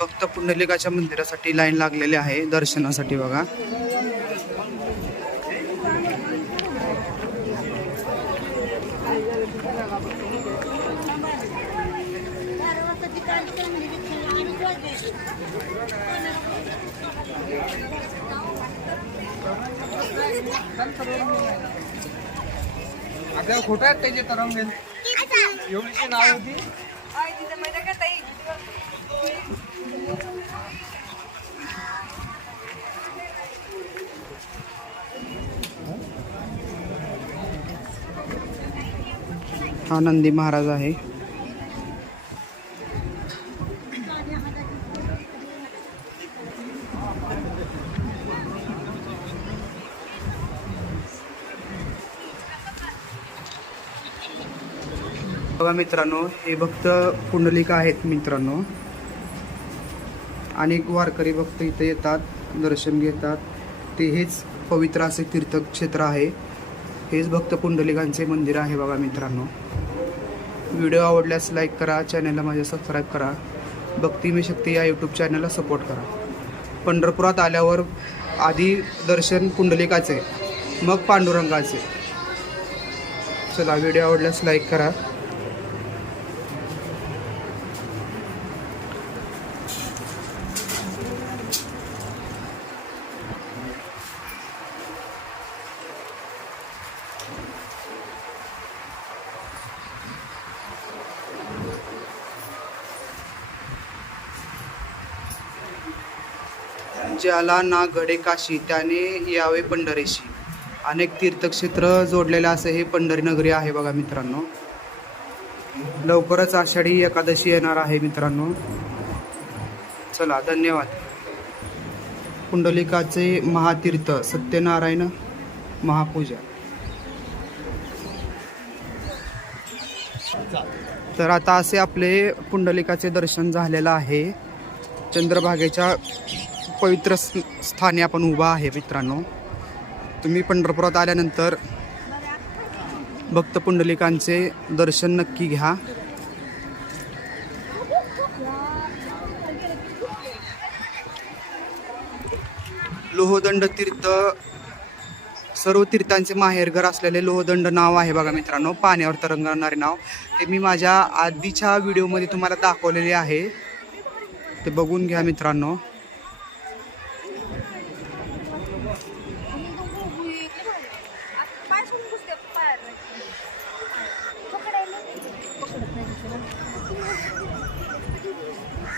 फक्त पुंडलिकाच्या मंदिरासाठी लाईन लागलेली आहे दर्शनासाठी बघा. आपल्याला खोटं आहेत त्याचे तरंगेल एवढीची नाव होती? हा नंदी महाराज आहे. बघा मित्रांनो हे भक्त पुंडलिका आहेत मित्रांनो. अनेक वारकरी भक्त इथे येतात दर्शन घेतात. ते हेच पवित्र असे तीर्थक्षेत्र आहे. हेच भक्त पुंडलिकांचे मंदिर आहे बघा मित्रांनो. व्हिडिओ आवडल्यास लाईक करा चॅनलला माझ्या सबस्क्राईब करा. भक्तिमी शक्ती या यूट्यूब चॅनलला सपोर्ट करा. पंढरपुरात आल्यावर आधी दर्शन कुंडलिकाचे मग पांडुरंगाचे. चला व्हिडिओ आवडल्यास लाईक करा. ज्याला ना घडे काशी त्याने यावे पंढरीशी. अनेक तीर्थक्षेत्र जोडलेले असं हे पंढरी नगरी आहे बघा मित्रांनो. लवकरच आषाढी एकादशी येणार आहे मित्रांनो. चला धन्यवाद. पुंडलिकाचे महातीर्थ सत्यनारायण महापूजा. तर आता असे आपले पुंडलिकाचे दर्शन झालेलं आहे. चंद्रभागेच्या पवित्र स्थानी आपण उभा आहे मित्रांनो. तुम्ही पंढरपुरात आल्यानंतर भक्त पुंडलिकांचे दर्शन नक्की घ्या. लोहदंड तीर्थ सर्व तीर्थांचे माहेरघर असलेले लोहदंड नाव आहे बघा मित्रांनो. पाण्यावर तरंगणारे नाव. ते मी माझ्या आधीच्या व्हिडिओमध्ये तुम्हाला दाखवलेले आहे. ते बघून घ्या मित्रांनो.